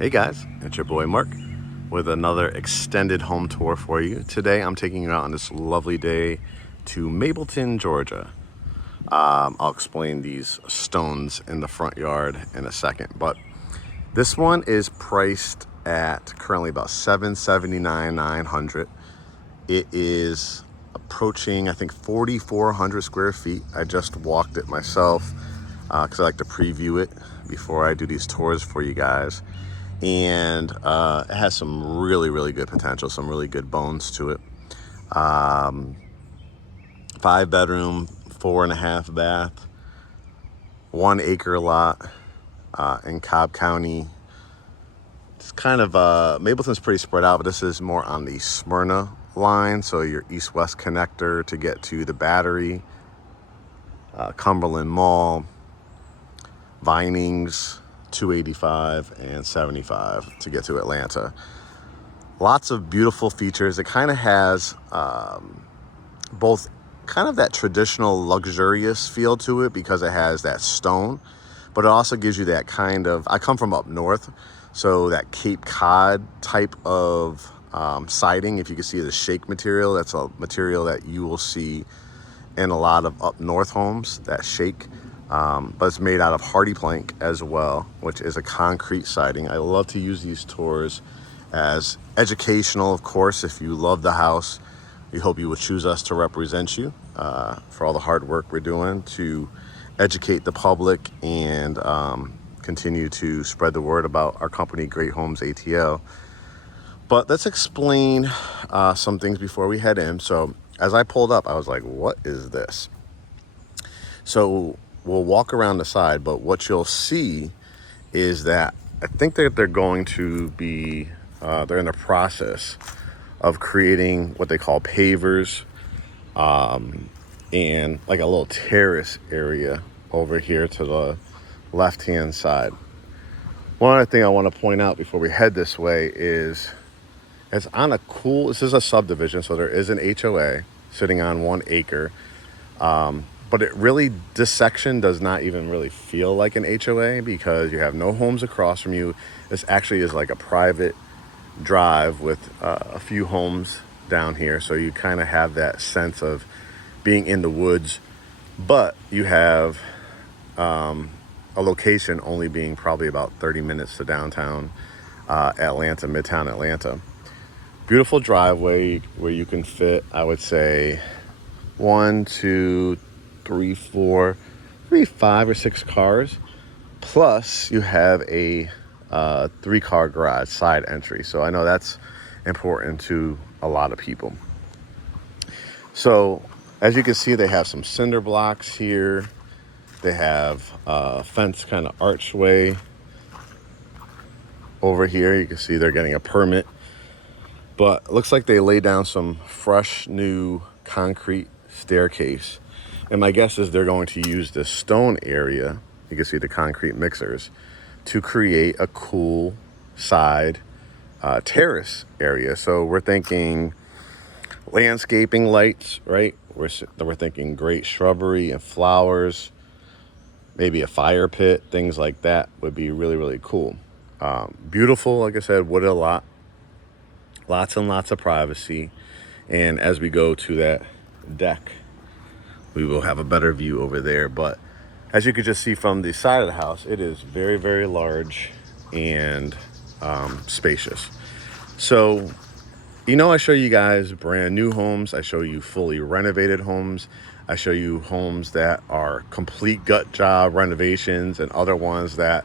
Hey guys, it's your boy Mark with another extended home tour for you. Today I'm taking you out on this lovely day to Mableton, Georgia. I'll explain these stones in the front yard in a second, but this one is priced at currently about $779,900. It is approaching, I think, 4,400 square feet. I just walked it myself because I like to preview it before I do these tours for you guys. And it has some really good potential, some really good bones to it. 5-bedroom, 4.5 bath, 1 acre lot in Cobb County. It's kind of Mableton's pretty spread out, but this is more on the Smyrna line, so your east-west connector to get to the Battery, Cumberland Mall, Vinings, 285 and 75 to get to Atlanta. Lots of beautiful features. It kind of has both kind of that traditional luxurious feel to it because it has that stone, but it also gives you that kind of, I come from up north, so that Cape Cod type of siding. If you can see the shake material, that's a material that you will see in a lot of up north homes, that shake. But it's made out of hardy plank as well, which is a concrete siding. I love to use these tours as educational, of course. If you love the house, we hope you would choose us to represent you for all the hard work we're doing to educate the public and continue to spread the word about our company, GreatHomesATL. But let's explain some things before we head in. So as I pulled up, I was like, what is this? So we'll walk around the side, but what you'll see is that I think that they're going to be, they're in the process of creating what they call pavers and like a little terrace area over here to the left-hand side. One other thing I want to point out before we head this way is it's on a cool, this is a subdivision, so there is an HOA sitting on 1 acre. But it really, this section does not even really feel like an HOA because you have no homes across from you. This actually is like a private drive with a few homes down here. So you kind of have that sense of being in the woods, but you have a location only being probably about 30 minutes to downtown Atlanta, Midtown Atlanta. Beautiful driveway where you can fit, I would say, 1, 2, 3, 4, maybe 5 or 6 cars. Plus you have a 3-car garage side entry. So I know that's important to a lot of people. So as you can see, they have some cinder blocks here. They have a fence kind of archway over here. You can see they're getting a permit, but it looks like they lay down some fresh new concrete staircase. And my guess is they're going to use this stone area, you can see the concrete mixers, to create a cool side terrace area. So we're thinking landscaping lights, right? We're thinking great shrubbery and flowers, maybe a fire pit, things like that would be really cool. Beautiful, like I said, wooded a lot. Lots and lots of privacy. And as we go to that deck, we will have a better view over there. But as you can just see from the side of the house, it is very large and spacious. So, you know, I show you guys brand new homes. I show you fully renovated homes. I show you homes that are complete gut job renovations and other ones that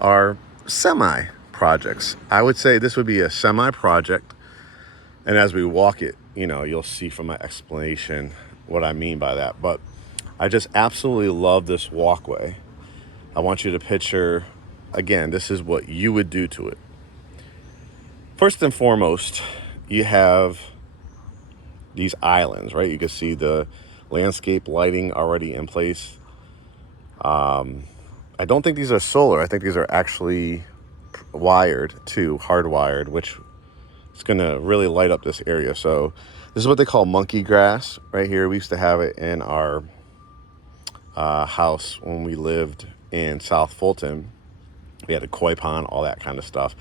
are semi projects. I would say this would be a semi project. And as we walk it, you know, you'll see from my explanation what I mean by that. But I just absolutely love this walkway. I want you to picture, again, this is what you would do to it. First and foremost, you have these islands, right? You can see the landscape lighting already in place. I don't think these are solar. I think these are actually wired too, hardwired, which is going to really light up this area. So this is what they call monkey grass right here. We used to have it in our house when we lived in South Fulton. We had a koi pond, all that kind of stuff.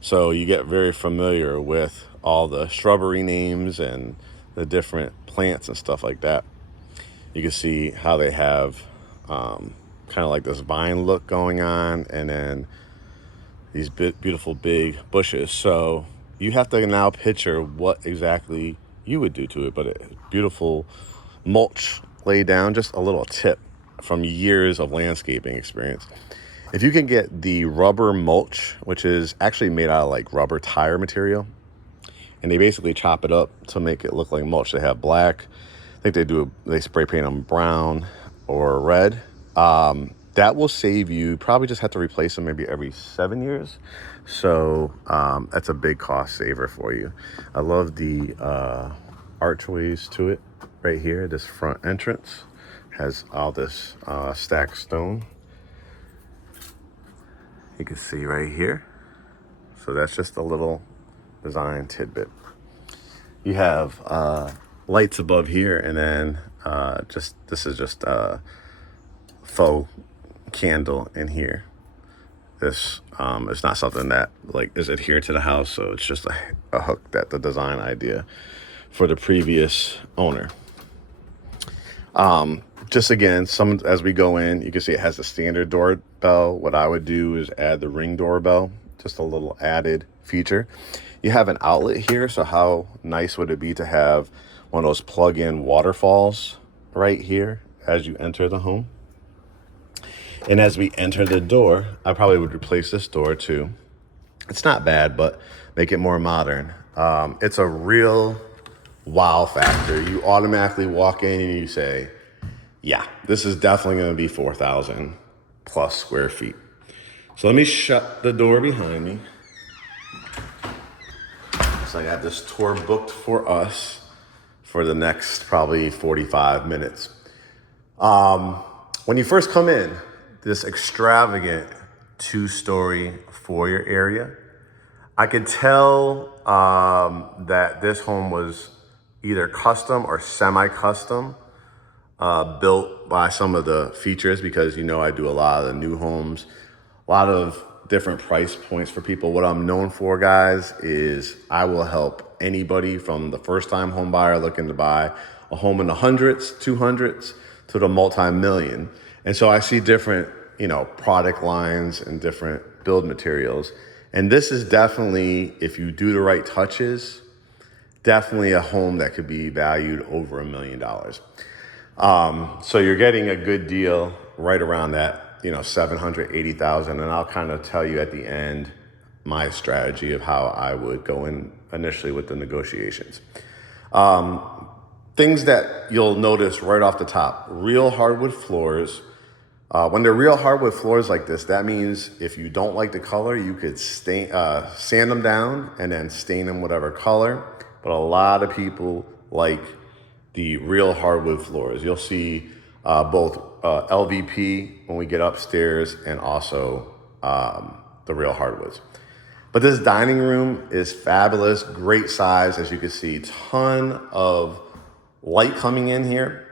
So you get very familiar with all the shrubbery names and the different plants and stuff like that. You can see how they have kind of like this vine look going on, and then these beautiful big bushes. So you have to now picture what exactly you would do to it, but it's beautiful mulch laid down. Just a little tip from years of landscaping experience. If you can get the rubber mulch, which is actually made out of like rubber tire material, and they basically chop it up to make it look like mulch. They have black, I think they spray paint them brown or red. That will save you, probably just have to replace them maybe every 7 years. So that's a big cost saver for you. I love the archways to it right here. This front entrance has all this stacked stone. You can see right here. So that's just a little design tidbit. You have lights above here, and then this is just a faux candle in here. This is not something that like is adhered to the house, so it's just a hook that the design idea for the previous owner. Just again, as we go in, you can see it has the standard doorbell. What I would do is add the ring doorbell, just a little added feature. You have an outlet here, so how nice would it be to have one of those plug-in waterfalls right here as you enter the home? And as we enter the door, I probably would replace this door too. It's not bad, but make it more modern. It's a real wow factor. You automatically walk in and you say, yeah, this is definitely going to be 4,000 plus square feet. So let me shut the door behind me. So I got this tour booked for us for the next probably 45 minutes. When you first come in, this extravagant 2-story foyer area, I could tell that this home was either custom or semi-custom built by some of the features, because I do a lot of the new homes, a lot of different price points for people. What I'm known for, guys, is I will help anybody from the first-time home buyer looking to buy a home in the hundreds, 200s, to the multi-million. And so I see different, product lines and different build materials. And this is definitely, if you do the right touches, definitely a home that could be valued over $1 million. So you're getting a good deal right around that, $780,000. And I'll kind of tell you at the end my strategy of how I would go in initially with the negotiations. Things that you'll notice right off the top: real hardwood floors. When they're real hardwood floors like this, that means if you don't like the color, you could sand them down and then stain them whatever color. But a lot of people like the real hardwood floors. You'll see both LVP when we get upstairs, and also the real hardwoods. But this dining room is fabulous, great size. As you can see, ton of light coming in here.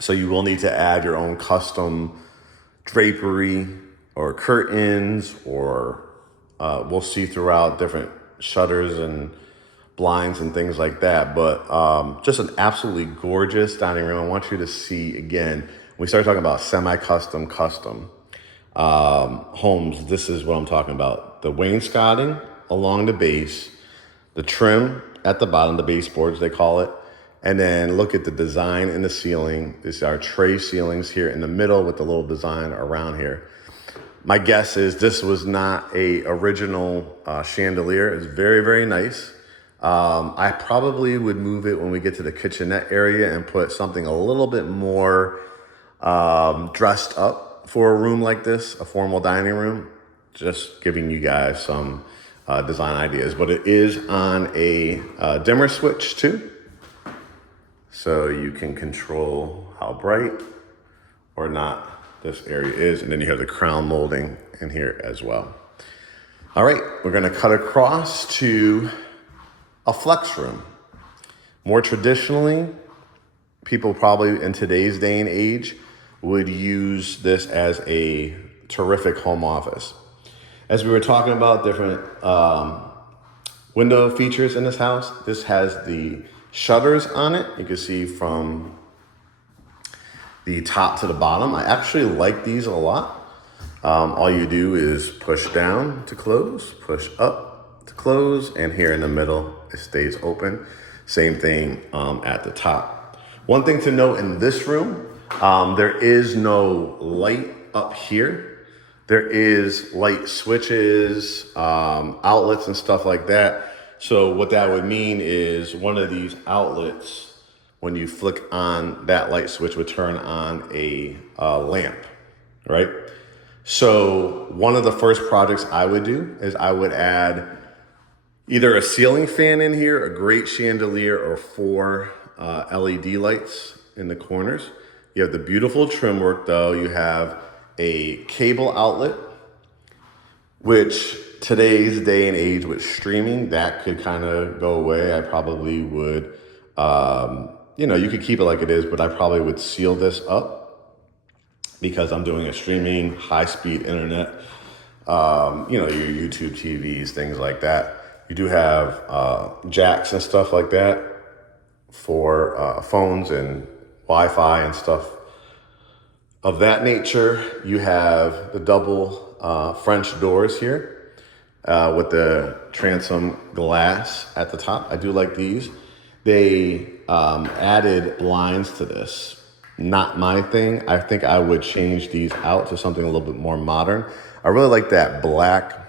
So you will need to add your own custom drapery or curtains, or we'll see throughout different shutters and blinds and things like that. But just an absolutely gorgeous dining room. I want you to see, again, when we start talking about semi-custom, custom homes, this is what I'm talking about. The wainscoting along the base, the trim at the bottom, the baseboards they call it. And then look at the design in the ceiling. These are tray ceilings here in the middle with the little design around here. My guess is this was not a original chandelier. It's very, very nice. I probably would move it when we get to the kitchenette area and put something a little bit more dressed up for a room like this, a formal dining room. Just giving you guys some design ideas. But it is on a dimmer switch too. So you can control how bright or not this area is. And then you have the crown molding in here as well. All right, we're gonna cut across to a flex room. More traditionally, people probably in today's day and age would use this as a terrific home office. As we were talking about different window features in this house, this has the shutters on it. You can see from the top to the bottom. I actually like these a lot. All you do is push down to close, push up to close, and here in the middle, it stays open. Same thing at the top. One thing to note in this room, there is no light up here. There is light switches, outlets and stuff like that. So what that would mean is one of these outlets, when you flick on that light switch, would turn on a lamp, right? So one of the first projects I would do is I would add either a ceiling fan in here, a great chandelier, or 4 LED lights in the corners. You have the beautiful trim work though. You have a cable outlet, which today's day and age with streaming, that could kind of go away. I probably would, you could keep it like it is, but I probably would seal this up because I'm doing a streaming, high-speed internet, your YouTube TVs, things like that. You do have jacks and stuff like that for phones and Wi-Fi and stuff of that nature. You have the double French doors here with the transom glass at the top. I do like these. They added blinds to this. Not my thing. I think I would change these out to something a little bit more modern. I really like that black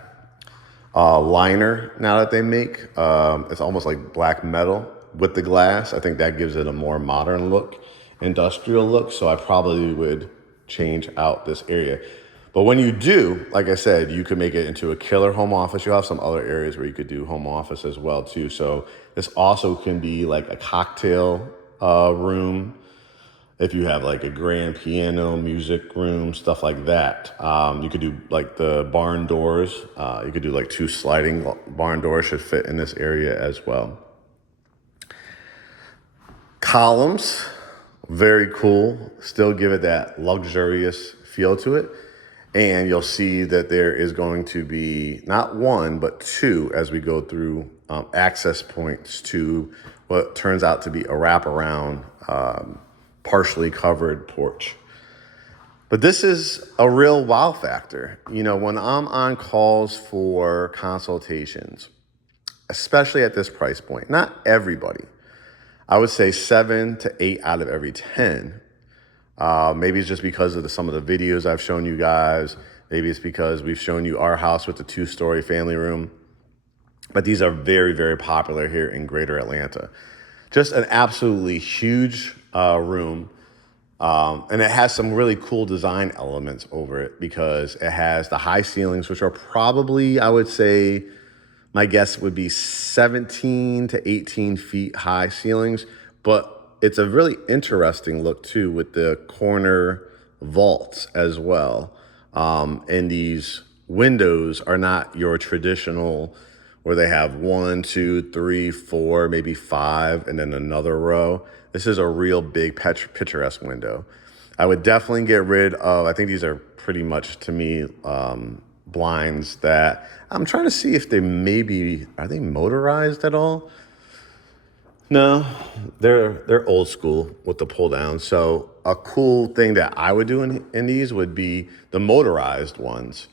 liner now that they make. It's almost like black metal with the glass. I think that gives it a more modern look, industrial look. So I probably would change out this area. But when you do, like I said, you could make it into a killer home office. You'll have some other areas where you could do home office as well too. So this also can be like a cocktail room. If you have like a grand piano, music room, stuff like that. You could do like the barn doors. You could do like 2 sliding barn doors, should fit in this area as well. Columns, very cool. Still give it that luxurious feel to it. And you'll see that there is going to be not 1, but 2 as we go through access points to what turns out to be a wraparound partially covered porch. But this is a real wow factor. When I'm on calls for consultations, especially at this price point, not everybody, I would say 7 to 8 out of every 10. Maybe it's just because of some of the videos I've shown you guys. Maybe it's because we've shown you our house with the 2-story family room. But these are very, very popular here in Greater Atlanta. Just an absolutely huge room. And it has some really cool design elements over it because it has the high ceilings, which are probably, I would say, my guess would be 17 to 18 feet high ceilings. But it's a really interesting look too with the corner vaults as well. And these windows are not your traditional where they have 1, 2, 3, 4, maybe 5, and then another row. This is a real big picturesque window. I would definitely get rid of, I think these are pretty much, to me, blinds that I'm trying to see if they are they motorized at all? No, they're old school with the pull down. So a cool thing that I would do in these would be the motorized ones.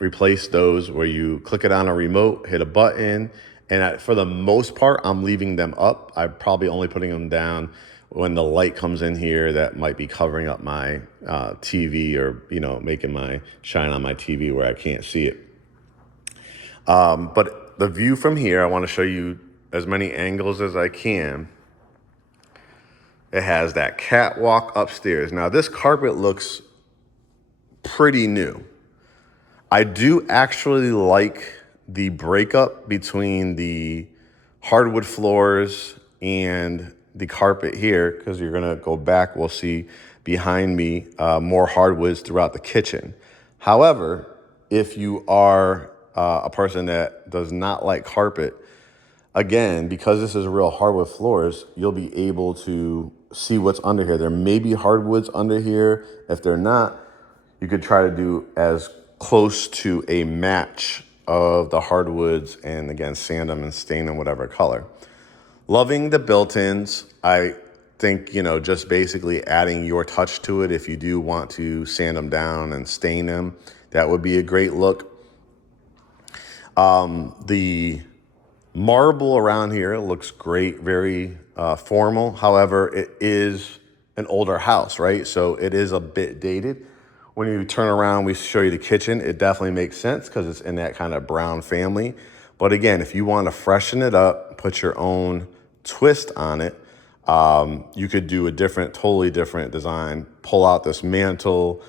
Replace those where you click it on a remote, hit a button, and for the most part, I'm leaving them up. I'm probably only putting them down when the light comes in here that might be covering up my TV or, making my shine on my TV where I can't see it. But the view from here, I want to show you as many angles as I can. It has that catwalk upstairs. Now, this carpet looks pretty new. I do actually like the breakup between the hardwood floors and the carpet here, because you're gonna go back, we'll see behind me more hardwoods throughout the kitchen. However, if you are a person that does not like carpet, again, because this is real hardwood floors, you'll be able to see what's under here. There may be hardwoods under here. If they're not, you could try to do as close to a match of the hardwoods, and again, sand them and stain them whatever color. Loving the built-ins. I think, just basically adding your touch to it. If you do want to sand them down and stain them, that would be a great look. The marble around here looks great, very formal. However, it is an older house, right? So it is a bit dated. When you turn around, we show you the kitchen. It definitely makes sense because it's in that kind of brown family. But again, if you want to freshen it up, put your own twist on it, you could do a totally different design. Pull out this mantle,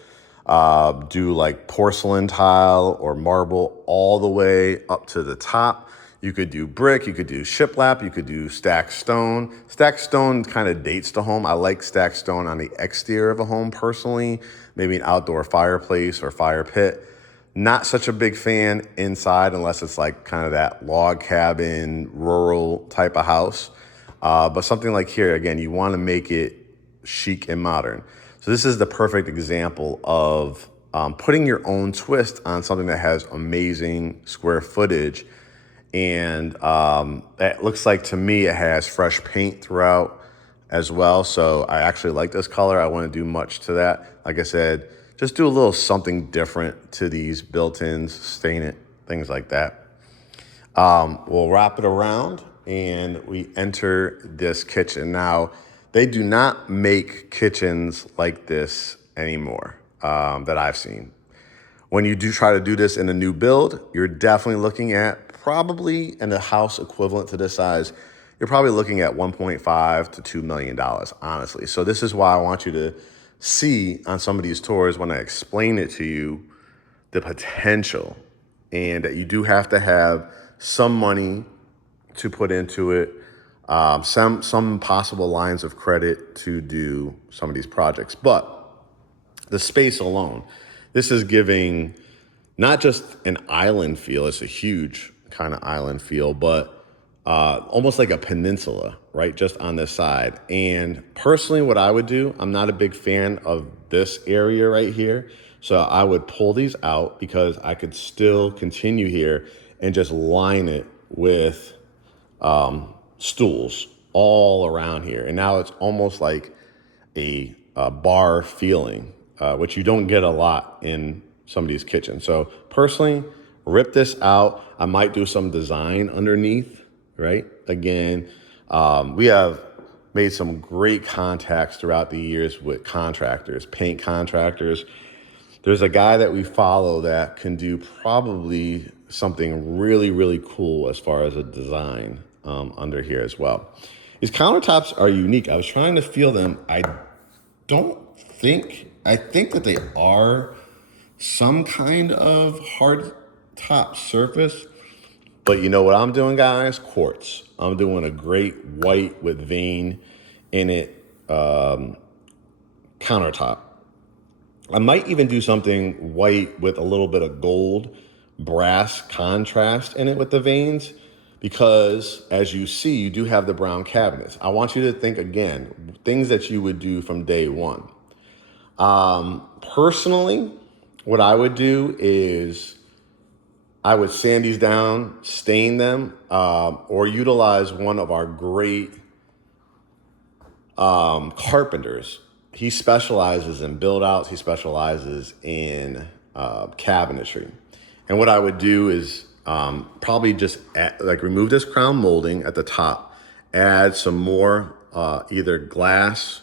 do like porcelain tile or marble all the way up to the top. You could do brick, you could do shiplap, you could do stacked stone. Stacked stone kind of dates the home. I like stacked stone on the exterior of a home personally, maybe an outdoor fireplace or fire pit. Not such a big fan inside unless it's like kind of that log cabin, rural type of house. But something like here, again, you want to make it chic and modern. So this is the perfect example of putting your own twist on something that has amazing square footage. And it looks like, to me, it has fresh paint throughout as well. So I actually like this color. I wouldn't do much to that. Like I said, just do a little something different to these built-ins, stain it, things like that. We'll wrap it around and we enter this kitchen. Now, they do not make kitchens like this anymore that I've seen. When you do try to do this in a new build, you're definitely looking at, probably in a house equivalent to this size, you're probably looking at $1.5 to $2 million, honestly. So this is why I want you to see on some of these tours, when I explain it to you, the potential, and that you do have to have some money to put into it, some possible lines of credit to do some of these projects. But the space alone, this is giving not just an island feel, it's a huge kind of island feel, but almost like a peninsula, right? Just on this side. And personally, what I would do, I'm not a big fan of this area right here. So I would pull these out because I could still continue here and just line it with stools all around here. And now it's almost like a bar feeling, which you don't get a lot in some of these kitchens. So personally, rip this out. I might do some design underneath, right? Again, we have made some great contacts throughout the years with contractors, paint contractors. There's a guy that we follow that can do probably something really, really cool as far as a design under here as well. These countertops are unique. I was trying to feel them. I think that they are some kind of hard top surface, but you know what I'm doing, guys? Quartz. I'm doing a great white with vein in it countertop. I might even do something white with a little bit of gold brass contrast in it with the veins, because as you see, you do have the brown cabinets. I want you to think, again, things that you would do from day one. Personally, what I would do is I would sand these down, stain them, or utilize one of our great carpenters. He specializes in build outs. He specializes in cabinetry. And what I would do is probably just remove this crown molding at the top, add some more either glass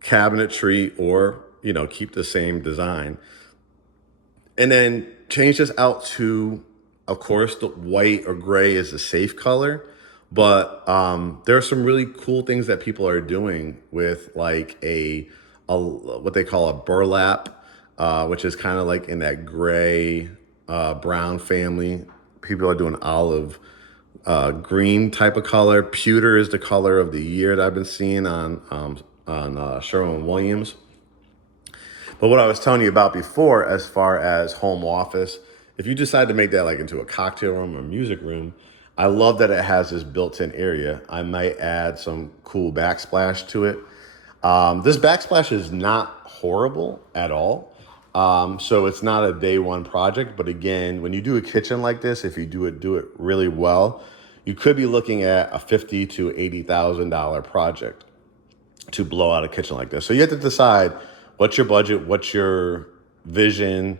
cabinetry or, keep the same design. And then change this out to, of course, the white or gray is the safe color. But there are some really cool things that people are doing with like a what they call a burlap, which is kind of like in that gray brown family. People are doing olive green type of color. Pewter is the color of the year that I've been seeing on Sherwin-Williams. But what I was telling you about before, as far as home office, if you decide to make that like into a cocktail room or music room, I love that it has this built-in area. I might add some cool backsplash to it. This backsplash is not horrible at all. So it's not a day one project, but again, when you do a kitchen like this, if you do it really well, you could be looking at a $50,000 to $80,000 project to blow out a kitchen like this. So you have to decide what's your budget, what's your vision,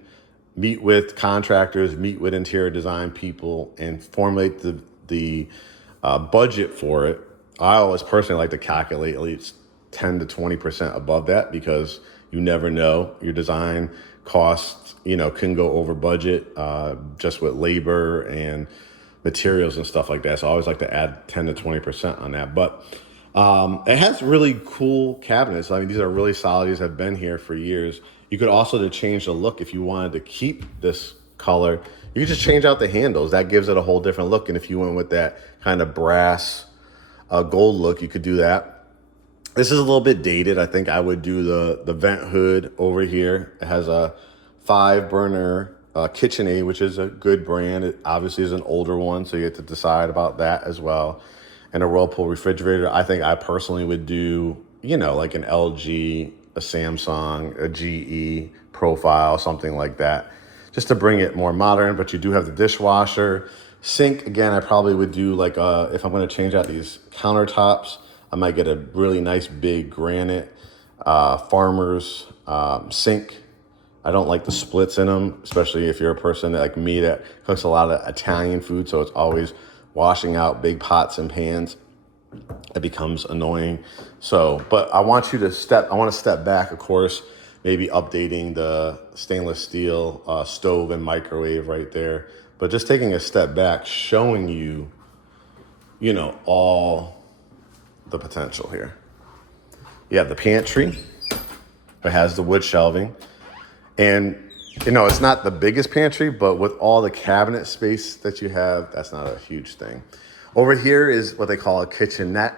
meet with contractors, meet with interior design people, and formulate the budget for it. I always personally like to calculate at least 10 to 20% above that, because you never know. Your design costs, can go over budget just with labor and materials and stuff like that. So I always like to add 10 to 20% on that. But it has really cool cabinets. I mean, these are really solid. These have been here for years. You could also, to change the look, if you wanted to keep this color, you could just change out the handles. That gives it a whole different look. And if you went with that kind of brass gold look, you could do that. This is a little bit dated. I think I would do the vent hood over here. It has a 5-burner KitchenAid, which is a good brand. It obviously is an older one, so you have to decide about that as well. And a Whirlpool refrigerator. I think I personally would do, like an LG, a Samsung, a GE profile, something like that, just to bring it more modern. But you do have the dishwasher. Sink, again, I probably would do like if I'm going to change out these countertops, I might get a really nice big granite farmer's sink. I don't like the splits in them, especially if you're a person like me that cooks a lot of Italian food, so it's always washing out big pots and pans. It becomes annoying. So, but I want to step back, of course, maybe updating the stainless steel stove and microwave right there. But just taking a step back, showing you, all the potential here. You have the pantry. It has the wood shelving. And, it's not the biggest pantry, but with all the cabinet space that you have, that's not a huge thing. Over here is what they call a kitchenette.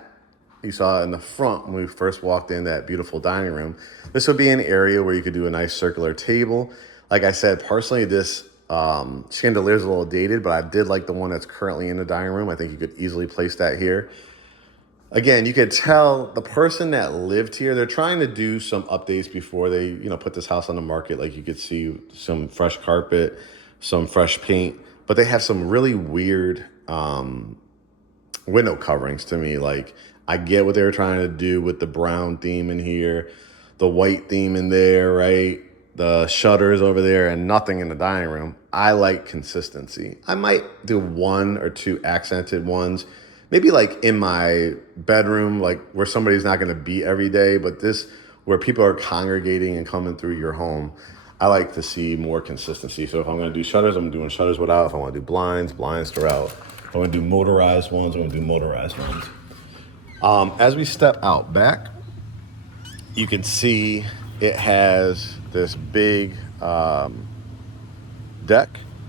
You saw in the front when we first walked in that beautiful dining room. This would be an area where you could do a nice circular table. Like I said, personally, this chandelier is a little dated, but I did like the one that's currently in the dining room. I think you could easily place that here. Again, you could tell the person that lived here, they're trying to do some updates before they, put this house on the market. Like you could see some fresh carpet, some fresh paint, but they have some really weird window coverings to me. Like, I get what they were trying to do with the brown theme in here, the white theme in there, right? The shutters over there, and nothing in the dining room. I like consistency. I might do 1 or 2 accented ones, maybe like in my bedroom, like where somebody's not going to be every day, but this where people are congregating and coming through your home. I like to see more consistency. So if I'm going to do shutters, I'm doing shutters without. If I want to do blinds, blinds throughout. If I want to do motorized ones, I'm going to do motorized ones. As we step out back, you can see it has this big deck.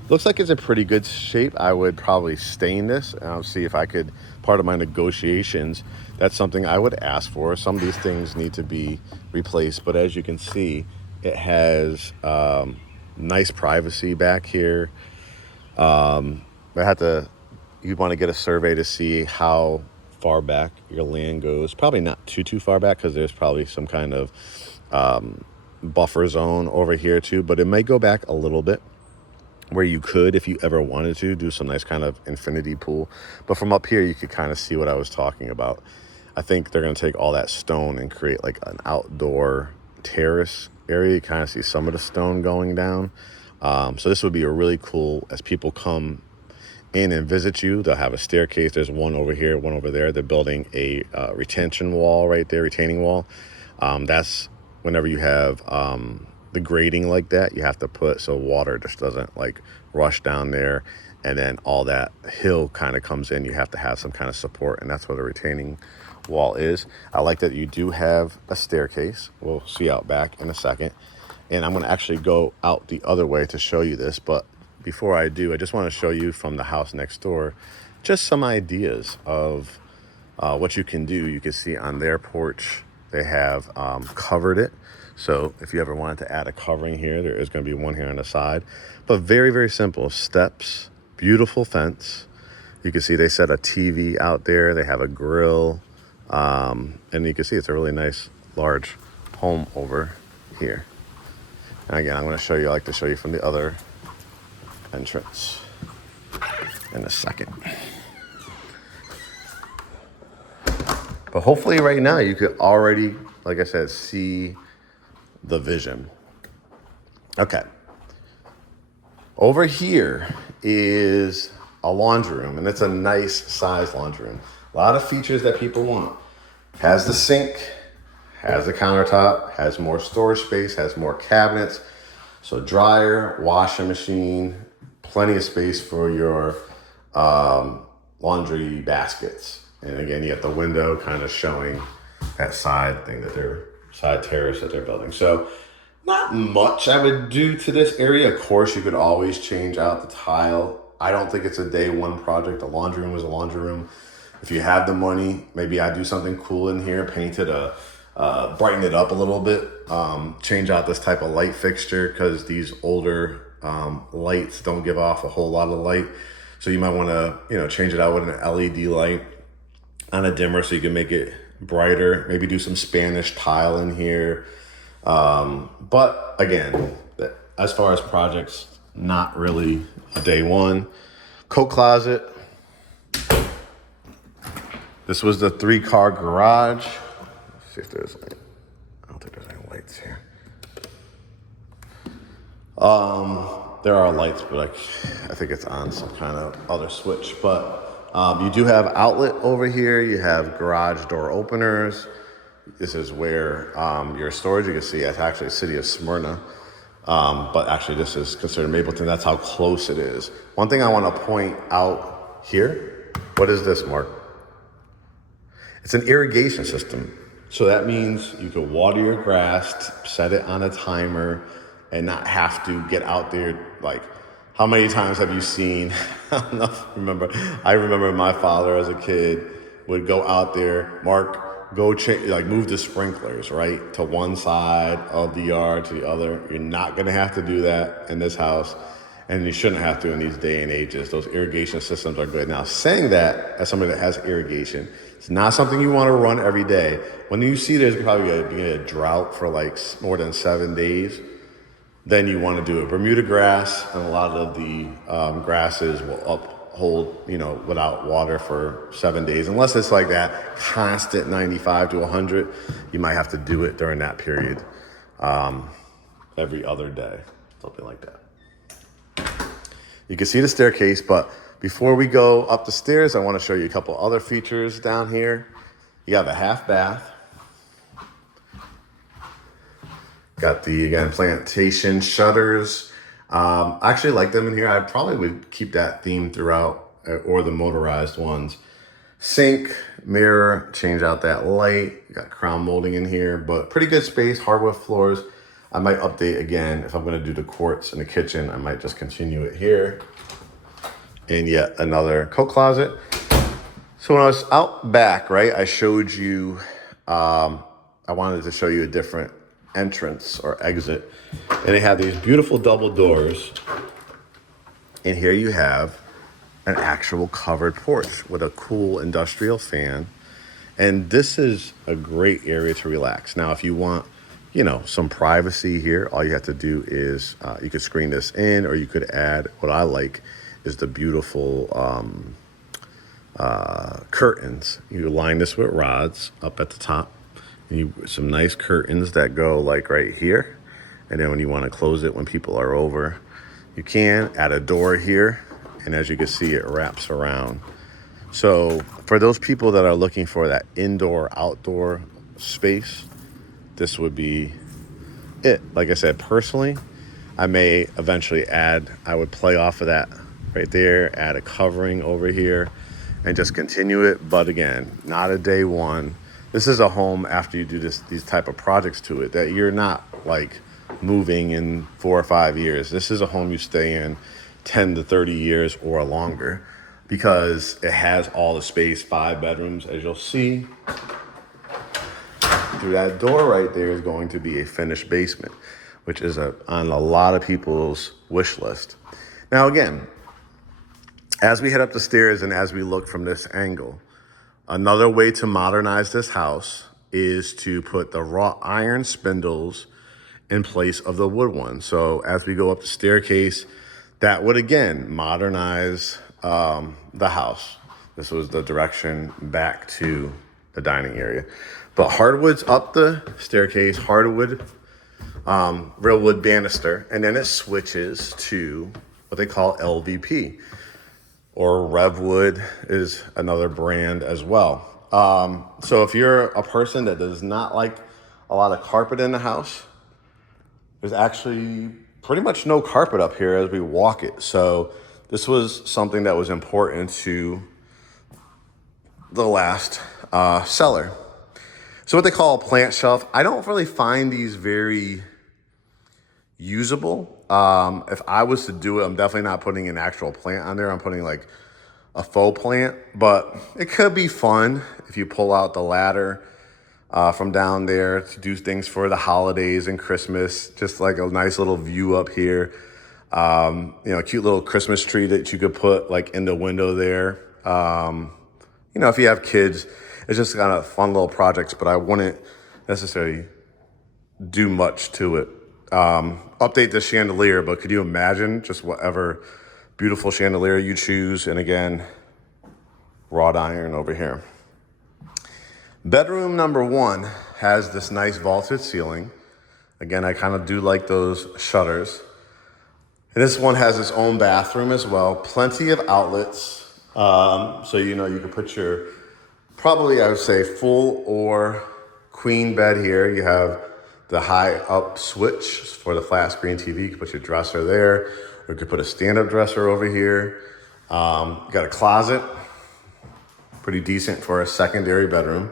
Looks like it's in pretty good shape. I would probably stain this, and I'll see if I could, part of my negotiations, that's something I would ask for. Some of these things need to be replaced, but as you can see, it has nice privacy back here. You'd want to get a survey to see how far back your land goes. Probably not too far back, because there's probably some kind of buffer zone over here too, but it may go back a little bit, where you could, if you ever wanted to, do some nice kind of infinity pool. But from up here, you could kind of see what I was talking about. I think they're going to take all that stone and create like an outdoor terrace area. You kind of see some of the stone going down. So this would be a really cool, as people come in and visit you, they'll have a staircase. There's one over here, one over there. They're building a retention wall right there, retaining wall. That's whenever you have the grading like that, you have to put so water just doesn't like rush down there, and then all that hill kind of comes in. You have to have some kind of support, and that's what a retaining wall is. I like that you do have a staircase. We'll see out back in a second, and I'm going to actually go out the other way to show you this. But before I do, I just want to show you from the house next door just some ideas of what you can do. You can see on their porch they have covered it. So if you ever wanted to add a covering here, there is going to be one here on the side. But very, very simple. Steps, beautiful fence. You can see they set a TV out there. They have a grill. And you can see it's a really nice, large home over here. And again, I'm gonna show you, I like to show you from the other entrance in a second. But hopefully right now you could already, like I said, see the vision. Okay. Over here is a laundry room, and it's a nice size laundry room. A lot of features that people want. Has the sink, has the countertop, has more storage space, has more cabinets. So dryer, washing machine, plenty of space for your laundry baskets. And again, you got the window kind of showing that side thing that side terrace that they're building. So not much I would do to this area. Of course, you could always change out the tile. I don't think it's a day one project. A laundry room is a laundry room. If you have the money, maybe I do something cool in here, paint it, brighten it up a little bit, change out this type of light fixture because these older lights don't give off a whole lot of light. So you might want to, change it out with an LED light on a dimmer so you can make it brighter. Maybe do some Spanish tile in here. But again, as far as projects, not really a day one. Coat closet. This was the 3-car garage. Let's see if there's any, I don't think there's any lights here. There are lights, but I think it's on some kind of other switch. But you do have outlet over here. You have garage door openers. This is where your storage, you can see it's actually city of Smyrna. But actually this is considered Mableton. That's how close it is. One thing I want to point out here, what is this, Mark? It's an irrigation system. So that means you can water your grass, set it on a timer, and not have to get out there. Like, how many times have you seen, I remember my father as a kid would go out there, Mark, go move the sprinklers, right? To one side of the yard to the other. You're not gonna have to do that in this house, and you shouldn't have to in these day and ages. Those irrigation systems are good. Now, saying that, as somebody that has irrigation, it's not something you wanna run every day. When you see there's probably gonna be a drought for like more than 7 days, then you wanna do it. Bermuda grass and a lot of the grasses will uphold, without water for 7 days. Unless it's like that constant 95 to 100, you might have to do it during that period, every other day, something like that. You can see the staircase, but before we go up the stairs, I want to show you a couple other features down here. You have a half bath. Got the, again, plantation shutters. I actually like them in here. I probably would keep that theme throughout, or the motorized ones. Sink, mirror, change out that light. You got crown molding in here, but pretty good space, hardwood floors. I might update again. If I'm gonna do the quartz in the kitchen, I might just continue it here. And yet another coat closet. So when I was out back, right, I showed you, I wanted to show you a different entrance or exit. And they have these beautiful double doors. And here you have an actual covered porch with a cool industrial fan. And this is a great area to relax. Now, if you want, some privacy here, all you have to do is you could screen this in, or you could add, what I like is the beautiful curtains. You line this with rods up at the top, and some nice curtains that go like right here. And then when you want to close it when people are over, you can add a door here. And as you can see, it wraps around. So for those people that are looking for that indoor, outdoor space, this would be it. Like I said, personally, I may eventually I would play off of that right there, add a covering over here, and just continue it. But again, not a day one. This is a home after you do these type of projects to it that you're not like moving in 4 or 5 years. This is a home you stay in 10 to 30 years or longer, because it has all the space, 5 bedrooms, as you'll see. Through that door right there is going to be a finished basement, which is on a lot of people's wish list. Now, again, as we head up the stairs and as we look from this angle, another way to modernize this house is to put the wrought iron spindles in place of the wood one. So as we go up the staircase, that would again modernize the house. This was the direction back to the dining area. But hardwood's up the staircase, hardwood, real wood banister, and then it switches to what they call LVP, or Revwood is another brand as well. So if you're a person that does not like a lot of carpet in the house, there's actually pretty much no carpet up here as we walk it. So this was something that was important to the last seller. So what they call a plant shelf, I don't really find these very usable. If I was to do it, I'm definitely not putting an actual plant on there. I'm putting like a faux plant, but it could be fun if you pull out the ladder from down there to do things for the holidays and Christmas. Just like a nice little view up here. You know, a cute little Christmas tree that you could put like in the window there. You know, if you have kids, it's just kind of fun little projects, but I wouldn't necessarily do much to it. Update the chandelier, but could you imagine just whatever beautiful chandelier you choose? And again, wrought iron over here. Bedroom number 1 has this nice vaulted ceiling. Again, I kind of do like those shutters. And this one has its own bathroom as well. Plenty of outlets. So, you know, you can put your, probably I would say full or queen bed here. You have the high up switch for the flat screen TV. You can put your dresser there, or you could put a stand-up dresser over here. You got a closet, pretty decent for a secondary bedroom.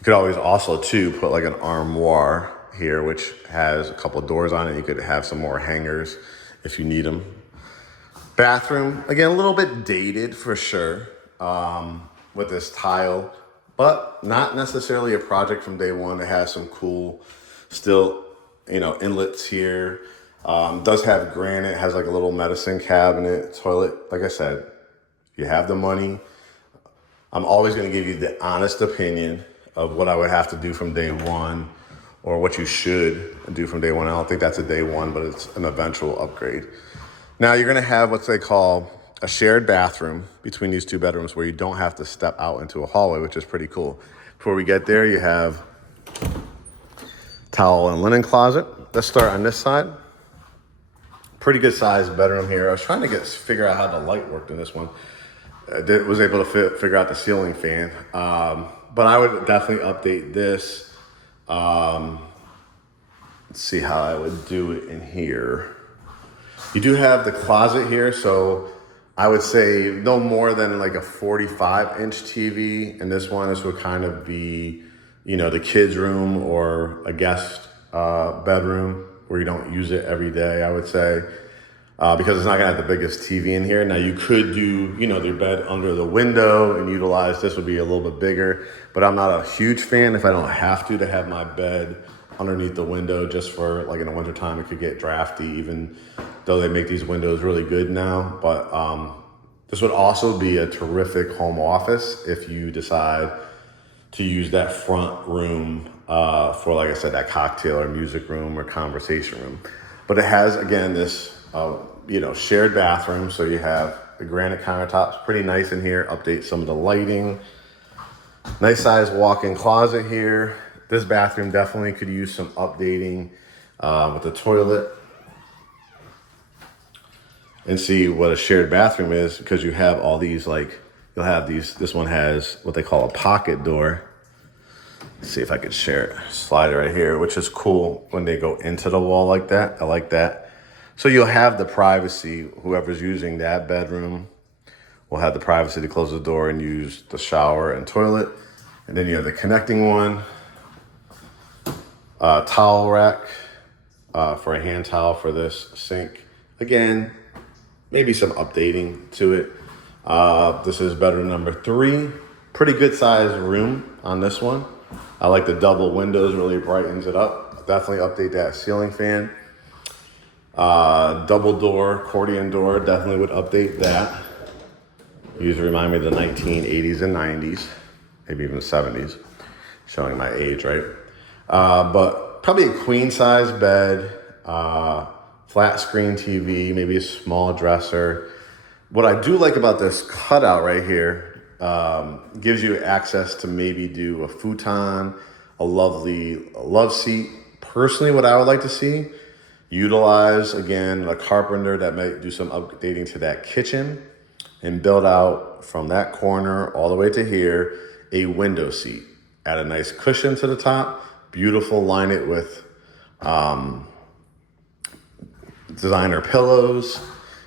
You could always also too put like an armoire here, which has a couple of doors on it. You could have some more hangers if you need them. Bathroom, again, a little bit dated for sure with this tile, but not necessarily a project from day one. It has some cool, still, you know, inlets here. Does have granite, has like a little medicine cabinet, toilet. Like I said, if you have the money, I'm always going to give you the honest opinion of what I would have to do from day one, or what you should do from day one. I don't think that's a day one, but it's an eventual upgrade. Now you're going to have what they call a shared bathroom between these two bedrooms, where you don't have to step out into a hallway, which is pretty cool. Before we get there, you have towel and linen closet. Let's start on this side. Pretty good sized bedroom here. I was trying to figure out how the light worked in this one. I was able to figure out the ceiling fan. But I would definitely update this. Let's see how I would do it in here. You do have the closet here, so I would say no more than like a 45-inch TV. And this one, this would kind of be, you know, the kids' room or a guest bedroom where you don't use it every day, I would say, because it's not gonna have the biggest TV in here. Now you could do, you know, your bed under the window and utilize, this would be a little bit bigger, but I'm not a huge fan if I don't have to have my bed underneath the window, just for like in the winter time, it could get drafty, even though they make these windows really good now. But this would also be a terrific home office if you decide to use that front room for, like I said, that cocktail or music room or conversation room. But it has, again, this, you know, shared bathroom. So you have the granite countertops, pretty nice in here. Update some of the lighting. Nice size walk-in closet here. This bathroom definitely could use some updating with the toilet. And see what a shared bathroom is, because you have all these, like, you'll have these, this one has what they call a pocket door. Let's see if I could share it. Slide it right here, which is cool when they go into the wall like that. I like that. So you'll have the privacy, whoever's using that bedroom will have the privacy to close the door and use the shower and toilet. And then you have the connecting one. Towel rack for a hand towel for this sink. Again, maybe some updating to it. This is bedroom number 3. Pretty good sized room on this one. I like the double windows, really brightens it up. Definitely update that ceiling fan. Double door, accordion door, definitely would update that. These remind me of the 1980s and 90s, maybe even 70s. Showing my age, right? But probably a queen size bed, flat screen TV, maybe a small dresser. What I do like about this cutout right here, gives you access to maybe do a futon, a lovely love seat. Personally, what I would like to see, utilize, again, a carpenter that might do some updating to that kitchen and build out from that corner all the way to here, a window seat. Add a nice cushion to the top, beautiful, line it with designer pillows.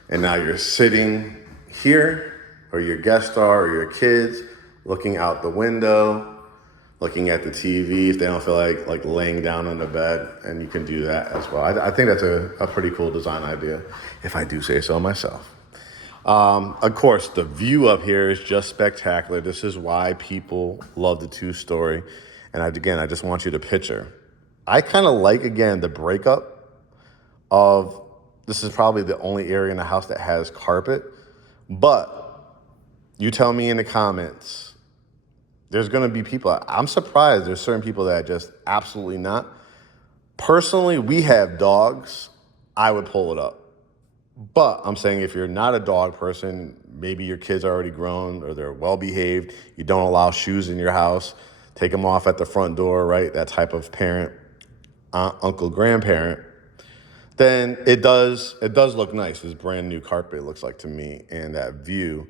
And now you're sitting here, or your guests are, or your kids, looking out the window, looking at the TV if they don't feel like laying down on the bed, and you can do that as well. I think that's a pretty cool design idea, if I do say so myself. Of course, the view up here is just spectacular. This is why people love the two-story. And I just want you to picture. I kind of like, again, the breakup of, this is probably the only area in the house that has carpet, but you tell me in the comments, there's going to be people, I'm surprised there's certain people that just absolutely not. Personally, we have dogs, I would pull it up. But I'm saying if you're not a dog person, maybe your kids are already grown or they're well behaved, you don't allow shoes in your house, take them off at the front door, right? That type of parent, aunt, uncle, grandparent, then it does look nice. This brand new carpet looks like to me, and that view.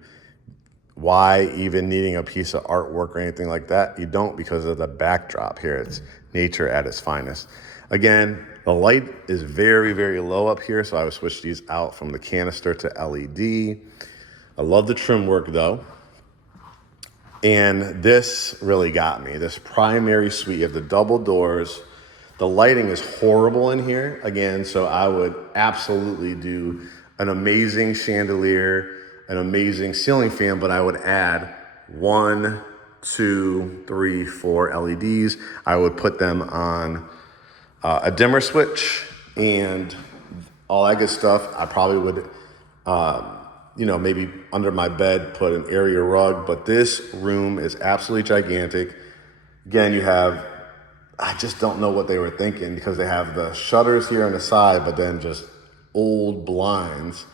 Why even needing a piece of artwork or anything like that? You don't, because of the backdrop here. It's nature at its finest. Again, the light is very, very low up here, so I would switch these out from the canister to LED. I love the trim work though. And this really got me. This primary suite, you have the double doors. The lighting is horrible in here, again, so I would absolutely do an amazing chandelier, an amazing ceiling fan, but I would add 1, 2, 3, 4 LEDs. I would put them on a dimmer switch and all that good stuff. I probably would, maybe under my bed put an area rug, but this room is absolutely gigantic. Again, you have, I just don't know what they were thinking, because they have the shutters here on the side, but then just old blinds.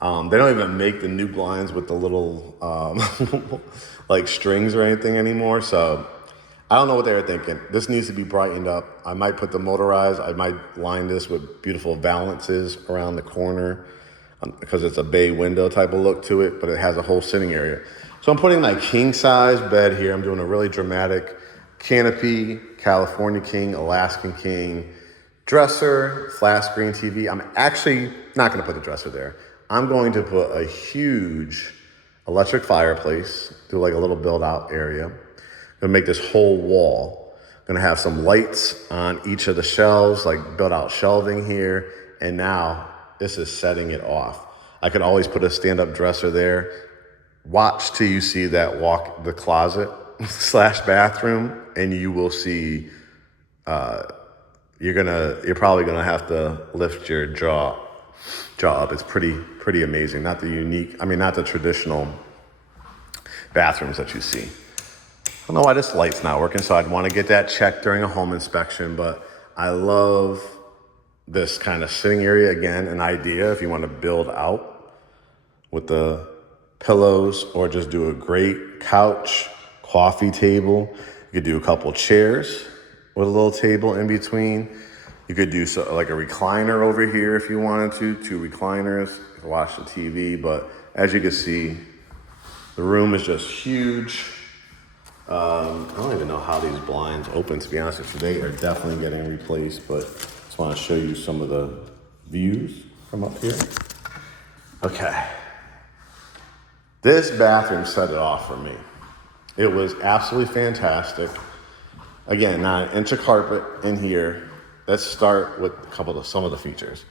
They don't even make the new blinds with the little like strings or anything anymore. So I don't know what they were thinking. This needs to be brightened up. I might put the motorized, I might line this with beautiful valances around the corner, because it's a bay window type of look to it, but it has a whole sitting area. So I'm putting my king size bed here. I'm doing a really dramatic canopy, California king, Alaskan king, dresser, flat screen TV. I'm actually not gonna put the dresser there. I'm going to put a huge electric fireplace, do like a little build out area. Gonna make this whole wall. Gonna have some lights on each of the shelves, like build out shelving here. And now this is setting it off. I could always put a stand up dresser there. Watch till you see that the closet / bathroom, and you will see, you're probably gonna have to lift your jaw up. It's pretty amazing. Not the traditional bathrooms that you see. I don't know why this light's not working, so I'd want to get that checked during a home inspection, but I love this kind of sitting area. Again, an idea if you want to build out with the pillows, or just do a great couch, coffee table. You could do a couple chairs with a little table in between. You could do like a recliner over here if you wanted to, 2 recliners to watch the TV. But as you can see, the room is just huge. I don't even know how these blinds open, to be honest with you. They are definitely getting replaced, but just want to show you some of the views from up here. Okay. This bathroom set it off for me. It was absolutely fantastic. Again, not an inch of carpet in here. Let's start with some of the features.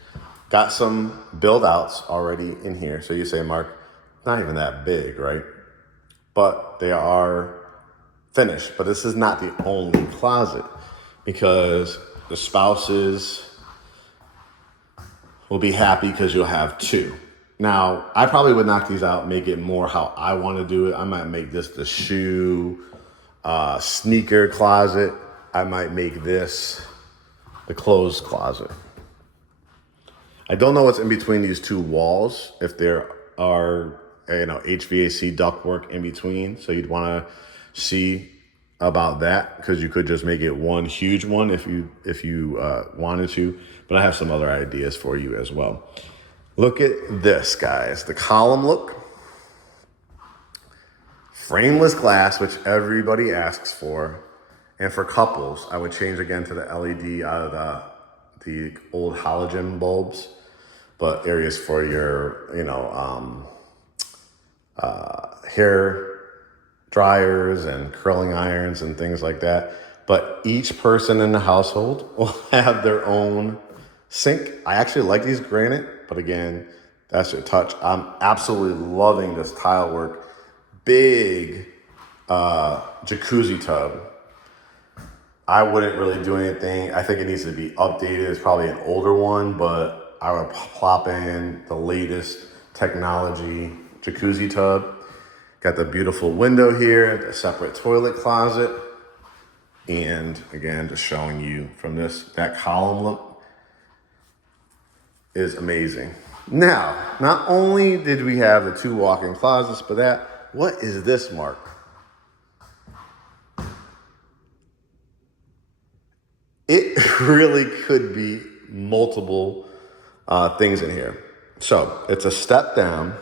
Got some build outs already in here. So you say, Mark, not even that big, right? But they are finished. But this is not the only closet, because the spouses will be happy because you'll have 2. Now, I probably would knock these out, make it more how I want to do it. I might make this the shoe, sneaker closet. I might make this the clothes closet. I don't know what's in between these two walls, if there are, HVAC ductwork in between. So you'd want to see about that, because you could just make it one huge one if you wanted to. But I have some other ideas for you as well. Look at this, guys. The column look. Frameless glass, which everybody asks for. And for couples, I would change again to the LED out of the old halogen bulbs. But areas for your, hair dryers and curling irons and things like that. But each person in the household will have their own sink. I actually like these granite, but again, that's your touch. I'm absolutely loving this tile work. Big jacuzzi tub. I wouldn't really do anything. I think it needs to be updated. It's probably an older one, but I would plop in the latest technology jacuzzi tub. Got the beautiful window here, the separate toilet closet. And again, just showing you from that column look is amazing. Now, not only did we have the two walk-in closets, but what is this, Mark? It really could be multiple things in here. So it's a step down.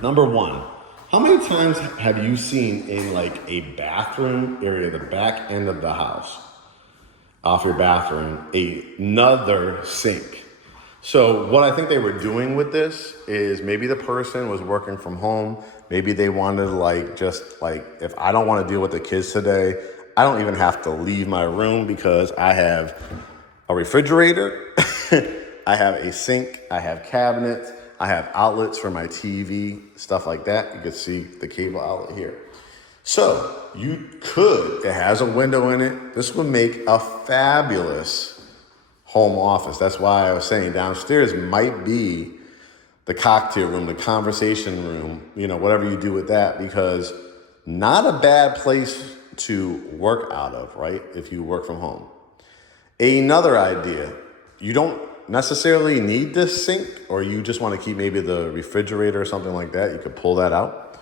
Number one, how many times have you seen in like a bathroom area, the back end of the house, off your bathroom, another sink? So what I think they were doing with this is maybe the person was working from home. Maybe they wanted if I don't want to deal with the kids today, I don't even have to leave my room because I have a refrigerator, I have a sink, I have cabinets, I have outlets for my TV, stuff like that. You can see the cable outlet here. So it has a window in it. This would make a fabulous home office. That's why I was saying downstairs might be the cocktail room, the conversation room, whatever you do with that, because not a bad place to work out of, right? If you work from home. Another idea, you don't necessarily need this sink, or you just want to keep maybe the refrigerator or something like that, you could pull that out.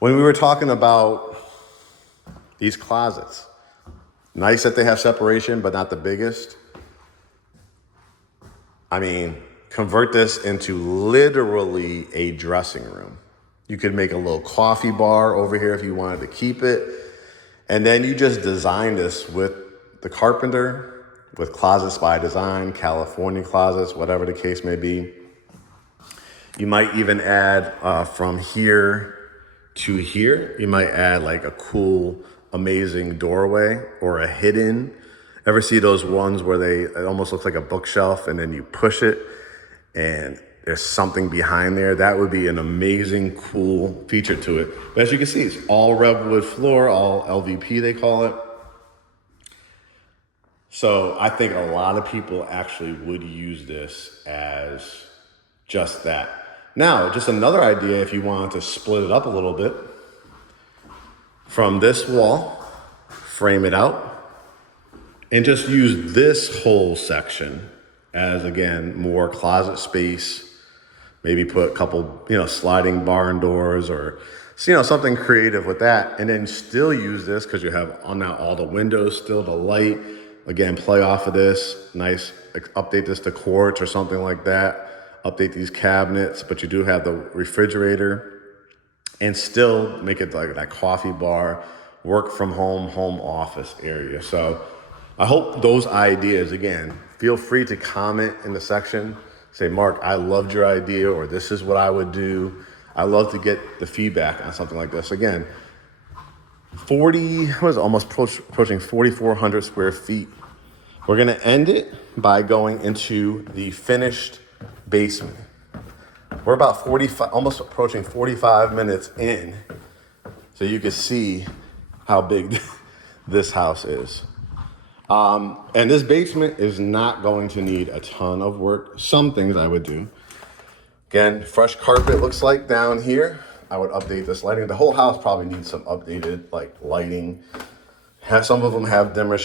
When we were talking about these closets, nice that they have separation, but not the biggest. I mean, convert this into literally a dressing room. You could make a little coffee bar over here if you wanted to keep it. And then you just design this with the carpenter, with Closets by Design, California closets, whatever the case may be. You might even add from here to here, you might add like a cool, amazing doorway or a hidden. Ever see those ones where it almost looks like a bookshelf and then you push it and there's something behind there? That would be an amazing, cool feature to it. But as you can see, it's all redwood floor, all LVP they call it. So I think a lot of people actually would use this as just that. Now, just another idea, if you wanted to split it up a little bit, from this wall, frame it out, and just use this whole section as, again, more closet space. Maybe put a couple, sliding barn doors or, something creative with that. And then still use this because you have on now all the windows, still the light. Again, play off of this. Nice, update this to quartz or something like that. Update these cabinets, but you do have the refrigerator and still make it like that coffee bar, work from home office area. So I hope those ideas, again, feel free to comment in the section. Say, Mark, I loved your idea, or this is what I would do. I love to get the feedback on something like this. Again, almost approaching 4,400 square feet. We're gonna end it by going into the finished basement. We're about almost approaching 45 minutes in, so you can see how big this house is. And this basement is not going to need a ton of work. Some things I would do. Again, fresh carpet looks like down here. I would update this lighting. The whole house probably needs some updated lighting. Some of them have dimmer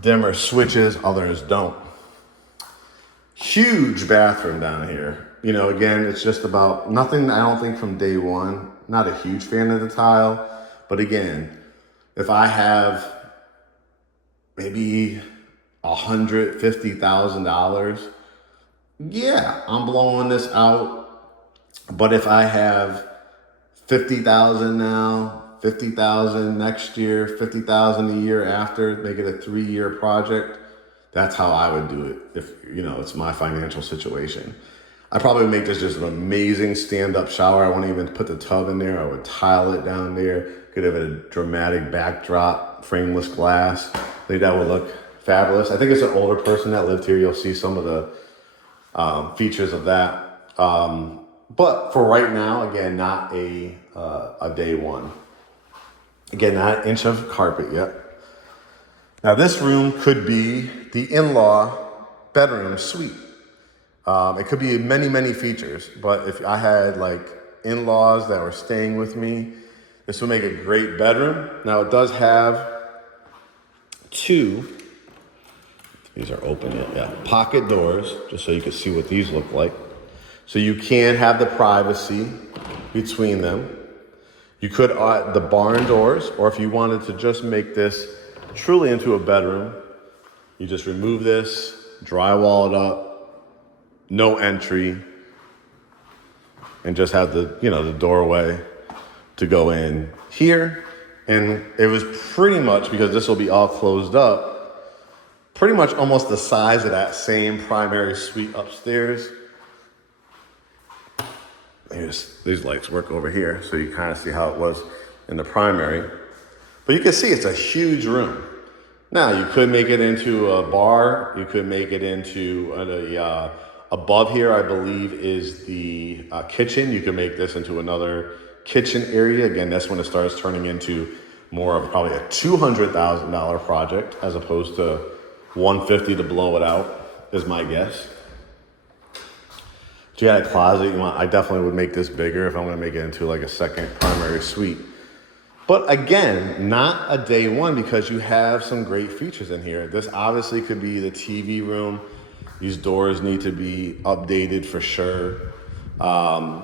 dimmer switches, others don't. Huge bathroom down here. You know, again, it's just about nothing, I don't think from day one. Not a huge fan of the tile, but again, if I have maybe $150,000, yeah, I'm blowing this out. But if I have 50,000 now, 50,000 next year, 50,000 a year after, make it a 3-year project, that's how I would do it if, you know, it's my financial situation. I probably make this just an amazing stand-up shower. I wouldn't even put the tub in there. I would tile it down there. Could have a dramatic backdrop, frameless glass. I think that would look fabulous. I think it's an older person that lived here. You'll see some of the features of that. But for right now, again, not a day one. Again, not an inch of carpet yet. Now this room could be the in-law bedroom suite. It could be many, many features, but if I had like in-laws that were staying with me, this would make a great bedroom. Now it does have two, these are open yet, yeah, pocket doors, just so you can see what these look like. So you can have the privacy between them. You could add the barn doors, or if you wanted to just make this truly into a bedroom, you just remove this, drywall it up, no entry, and just have the, you know, the doorway to go in here. And it was pretty much, because this will be all closed up, pretty much almost the size of that same primary suite upstairs. These lights work over here, so you kind of see how it was in the primary. But you can see it's a huge room. Now, you could make it into a bar. You could make it into above here, I believe, is the kitchen. You can make this into another kitchen area. Again, that's when it starts turning into more of probably a $200,000 project as opposed to $150 to blow it out, is my guess. If you had a closet, I definitely would make this bigger if I'm going to make it into like a second primary suite. But again, not a day one, because you have some great features in here. This obviously could be the TV room. These doors need to be updated for sure. I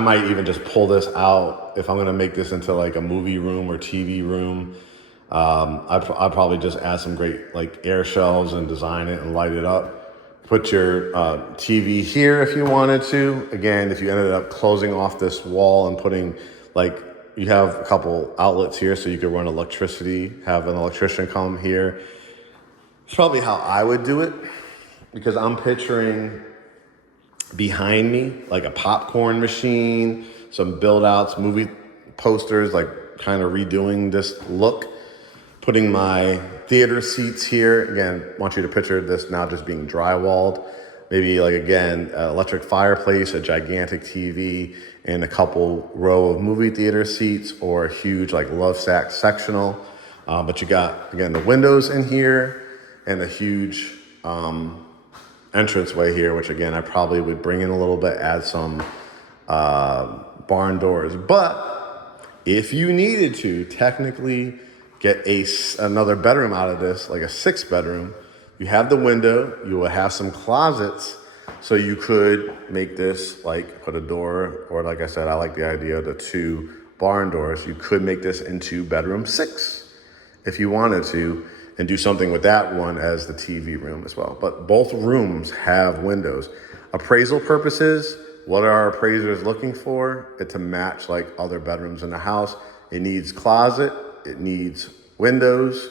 might even just pull this out if I'm gonna make this into like a movie room or TV room. I'd probably just add some great like air shelves and design it and light it up. Put your TV here if you wanted to. Again, if you ended up closing off this wall and putting like, you have a couple outlets here so you could run electricity, have an electrician come here. It's probably how I would do it, because I'm picturing behind me like a popcorn machine, some build outs, movie posters, like kind of redoing this look. Putting my theater seats here. Again, I want you to picture this now just being drywalled. Maybe like, again, an electric fireplace, a gigantic TV, and a couple row of movie theater seats, or a huge like love sack sectional. But you got, again, the windows in here and a huge entranceway here, which again, I probably would bring in a little bit, add some barn doors. But if you needed to technically get another bedroom out of this, like a 6-bedroom, you have the window, you will have some closets, so you could make this like put a door, or like I said, I like the idea of the 2 barn doors. You could make this into bedroom 6 if you wanted to, and do something with that one as the TV room as well. But both rooms have windows. Appraisal purposes, what are our appraisers looking for? It to match like other bedrooms in the house. It needs closet, it needs windows,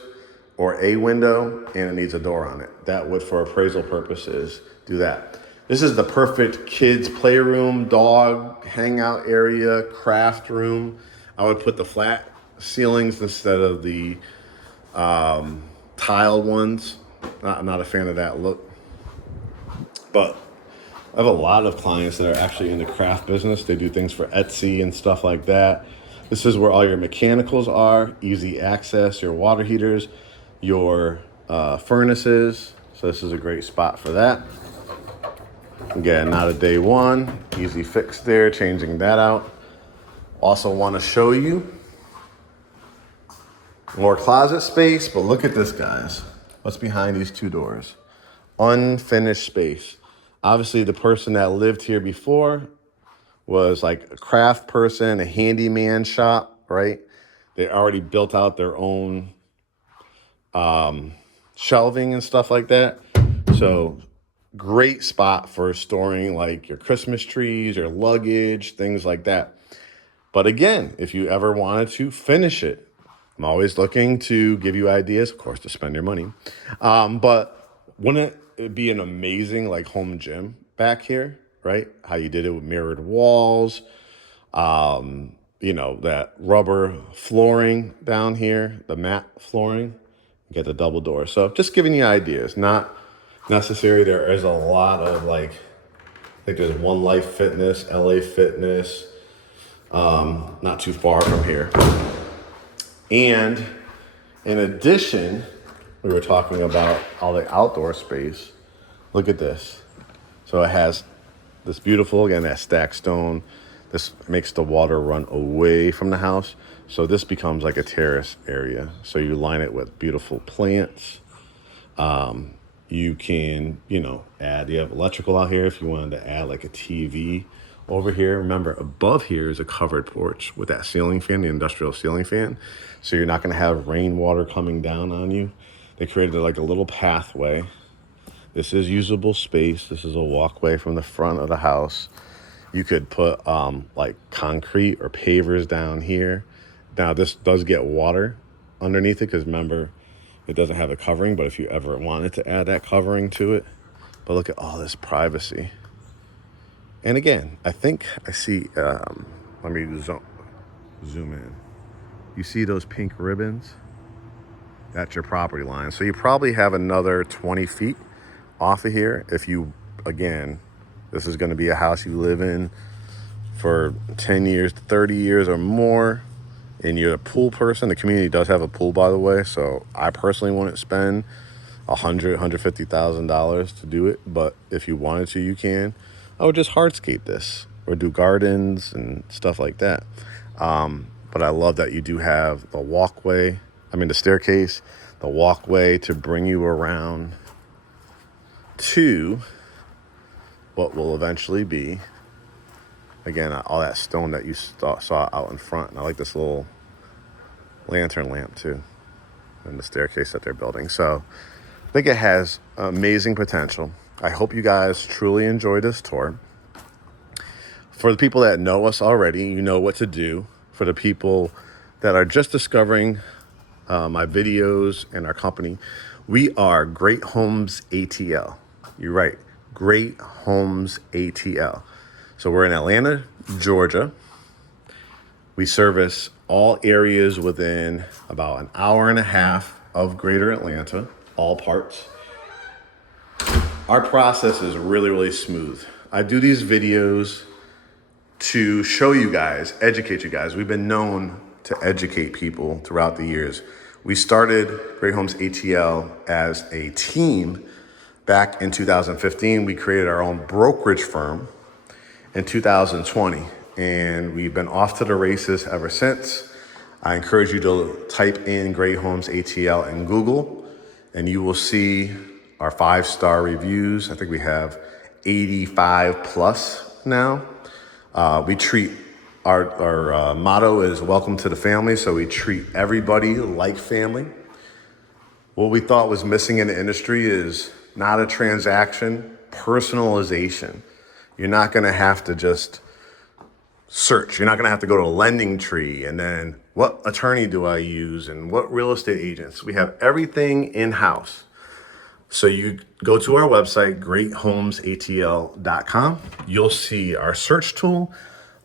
or a window, and it needs a door on it. That would, for appraisal purposes, do that. This is the perfect kids' playroom, dog hangout area, craft room. I would put the flat ceilings instead of the tiled ones. I'm not a fan of that look. But I have a lot of clients that are actually in the craft business. They do things for Etsy and stuff like that. This is where all your mechanicals are, easy access, your water heaters, your furnaces. So this is a great spot for that. Again, not a day one, easy fix there, changing that out. Also want to show you More closet space, but look at this, guys. What's behind these two doors? Unfinished space. Obviously, the person that lived here before was like a craft person, a handyman shop, right? They already built out their own shelving and stuff like that. So great spot for storing like your Christmas trees, your luggage, things like that. But again, if you ever wanted to finish it, I'm always looking to give you ideas, of course, to spend your money. But wouldn't it be an amazing like home gym back here, right? How you did it with mirrored walls, you know, that rubber flooring down here, the matte flooring, get the double door. So just giving you ideas, not necessary. There is a lot of like, I think there's One Life Fitness, LA Fitness, not too far from here. And in addition, we were talking about all the outdoor space. Look at this. So it has this beautiful, again, that stacked stone. This makes the water run away from the house. So this becomes like a terrace area. So you line it with beautiful plants. You can, you know, you have electrical out here if you wanted to add like a TV over here. Remember, above here is a covered porch with that ceiling fan, the industrial ceiling fan. So you're not going to have rainwater coming down on you. They created like a little pathway. This is usable space. This is a walkway from the front of the house. You could put like concrete or pavers down here. Now this does get water underneath it because remember, it doesn't have a covering, but if you ever wanted to add that covering to it, but look at all this privacy. And again, I think I see, let me zoom in. You see those pink ribbons? That's your property line. So you probably have another 20 feet off of here. If you, again, this is gonna be a house you live in for 10 years, 30 years or more, and you're a pool person. The community does have a pool, by the way, so I personally wouldn't spend $150,000 to do it, but if you wanted to, you can. I would just hardscape this or do gardens and stuff like that. But I love that you do have the walkway, the staircase, the walkway to bring you around to what will eventually be, again, all that stone that you saw out in front. And I like this little lantern lamp too, and the staircase that they're building. So I think it has amazing potential. I hope you guys truly enjoy this tour. For the people that know us already, you know what to do. For the people that are just discovering my videos and our company, we are GreatHomesATL. You're right, GreatHomesATL. So we're in Atlanta, Georgia. We service all areas within about an hour and a half of greater Atlanta, all parts. Our process is really, really smooth. I do these videos to show you guys, educate you guys. We've been known to educate people throughout the years. We started GreatHomesATL as a team back in 2015. We created our own brokerage firm in 2020, and we've been off to the races ever since. I encourage you to type in GreatHomesATL in Google, and you will see our 5-star reviews. I think we have 85 plus now. We treat our motto is welcome to the family, so we treat everybody like family. What we thought was missing in the industry is not a transaction, personalization. You're not gonna have to just search. You're not gonna have to go to a lending tree and then what attorney do I use and what real estate agents. We have everything in-house. So you go to our website, GreatHomesATL.com. You'll see our search tool.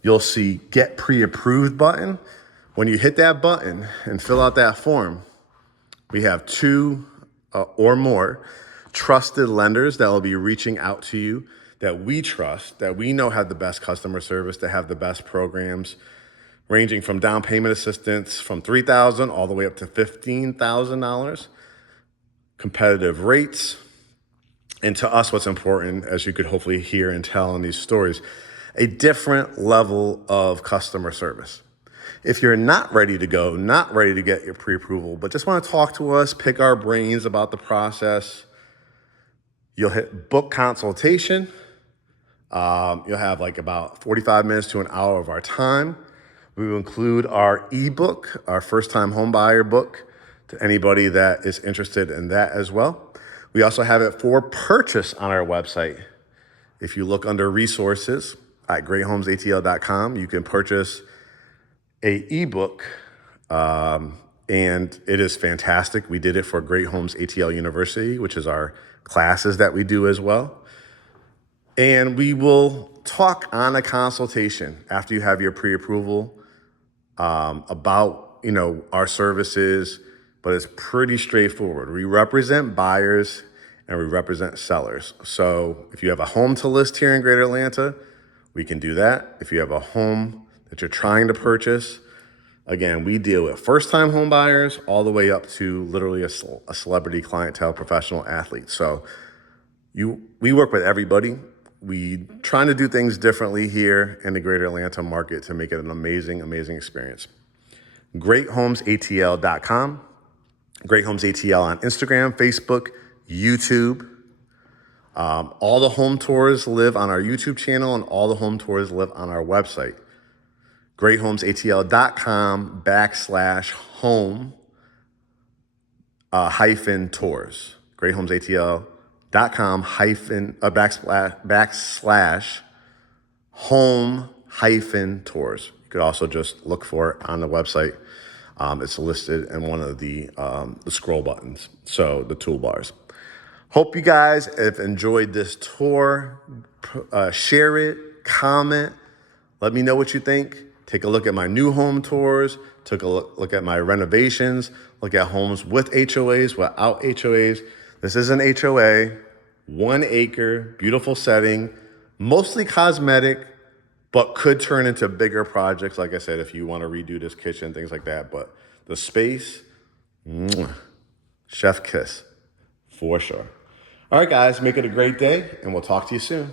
You'll see Get Pre-Approved button. When you hit that button and fill out that form, we have 2 or more trusted lenders that will be reaching out to you that we trust, that we know have the best customer service, that have the best programs, ranging from down payment assistance from $3,000 all the way up to $15,000. Competitive rates. And to us, what's important, as you could hopefully hear and tell in these stories, a different level of customer service. If you're not ready to go, not ready to get your pre-approval, but just want to talk to us, pick our brains about the process, you'll hit book consultation. You'll have like about 45 minutes to an hour of our time. We will include our ebook, our first-time home buyer book, to anybody that is interested in that as well. We also have it for purchase on our website. If you look under resources at GreatHomesATL.com, you can purchase a ebook, and it is fantastic. We did it for Great Homes ATL University, which is our classes that we do as well. And we will talk on a consultation after you have your pre-approval about our services, but it's pretty straightforward. We represent buyers and we represent sellers. So if you have a home to list here in Greater Atlanta, we can do that. If you have a home that you're trying to purchase, again, we deal with first-time home buyers all the way up to literally a celebrity clientele, professional athlete. So we work with everybody. We trying to do things differently here in the Greater Atlanta market to make it an amazing, amazing experience. GreatHomesATL.com, GreatHomesATL on Instagram, Facebook, YouTube. All the home tours live on our YouTube channel, and all the home tours live on our website. GreatHomesATL.com /home hyphen tours. GreatHomesATL.com /home hyphen tours. You could also just look for it on the website. It's listed in one of the scroll buttons, so the toolbars. Hope you guys have enjoyed this tour. Share it, comment, let me know what you think. Take a look at my new home tours, take a look at my renovations, look at homes with HOAs, without HOAs. This is an HOA, 1 acre, beautiful setting, mostly cosmetic, but could turn into bigger projects. Like I said, if you want to redo this kitchen, things like that. But the space, chef kiss, for sure. All right, guys, make it a great day, and we'll talk to you soon.